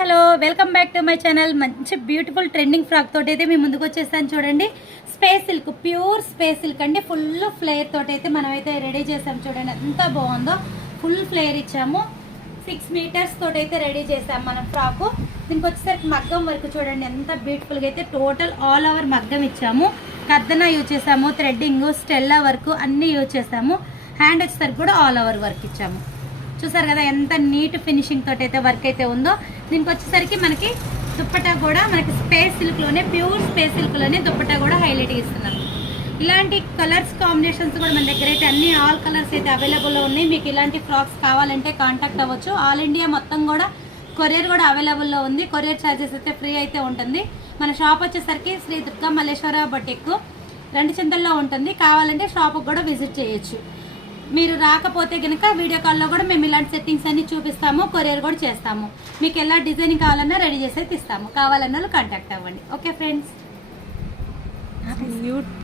Hello welcome back to my channel. మంచి beautiful trending frock తోటి అయితే మేము ముందుకు వచ్చేస్తాను చూడండి. Space silk, pure space silk అండి. ఫుల్ ఫ్లేర్ తోటి అయితే మనమైతే రెడీ చేసాం చూడండి. ఎంత బాగుందో, ఫుల్ ఫ్లేర్ ఇచ్చాము. 6 మీటర్స్ తోటి అయితే రెడీ చేసాం మనం ఫ్రాకు. దీనికి వచ్చేసరికి మగ్గం వర్క్ చూడండి ఎంత బ్యూటిఫుల్గా అయితే టోటల్ ఆల్ ఓవర్ మగ్గం ఇచ్చాము. కద్దన యూజ్ చేసాము, థ్రెడ్డింగ్, స్టెల్లా వర్క్ అన్నీ యూజ్ చేసాము. హ్యాండ్ వచ్చేసరికి కూడా ఆల్ ఓవర్ వర్క్ ఇచ్చాము. చూసారు కదా ఎంత నీట్ ఫినిషింగ్ తోటి అయితే వర్క్ అయితే ఉందో. దీనికి వచ్చేసరికి మనకి దుప్పట్టా కూడా మనకి స్పేస్ సిల్క్లోనే, ప్యూర్ స్పేస్ సిల్క్లోనే దుప్పట్టా కూడా హైలైట్ ఇస్తున్నాను. ఇలాంటి కలర్స్ కాంబినేషన్స్ కూడా మన దగ్గర అయితే అన్ని ఆల్ కలర్స్ అయితే అవైలబుల్లో ఉన్నాయి. మీకు ఇలాంటి ఫ్రాక్స్ కావాలంటే కాంటాక్ట్ అవ్వచ్చు. ఆల్ ఇండియా మొత్తం కూడా కొరియర్ కూడా అవైలబుల్లో ఉంది. కొరియర్ ఛార్జెస్ అయితే ఫ్రీ అయితే ఉంటుంది. మన షాప్ వచ్చేసరికి శ్రీ దుర్గా మల్లేశ్వర బొటిక్ రెండుచింతల్లో ఉంటుంది. కావాలంటే షాప్కి కూడా విజిట్ చేయొచ్చు. మీరు రాకపోతే కనుక వీడియో కాల్లో కూడా మేము ఇలాంటి సెట్టింగ్స్ అన్ని చూపిస్తాము, కొరియర్ కూడా చేస్తాము. మీకు ఎలా డిజైనింగ్ కావాలన్నా రెడీ చేసి ఇస్తాము. కావాలన్నా కాంటాక్ట్ అవ్వండి. Okay friends.